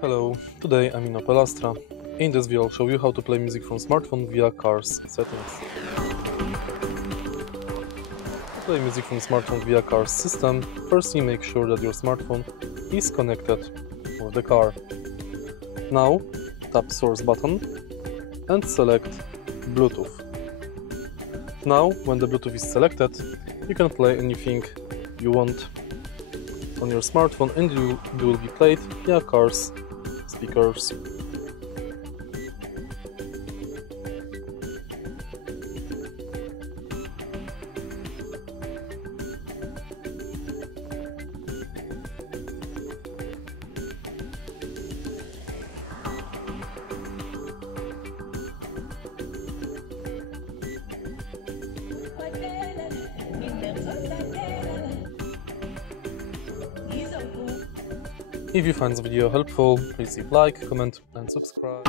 Hello, today I'm in Opel Astra. In this video I'll show you how to play music from smartphone via car's settings. To play music from smartphone via car's system, firstly make sure that your smartphone is connected with the car. Now tap source button and select Bluetooth. Now when the Bluetooth is selected, you can play anything you want on your smartphone and it will be played via car's speakers. If you find the video helpful, please leave like, comment and subscribe.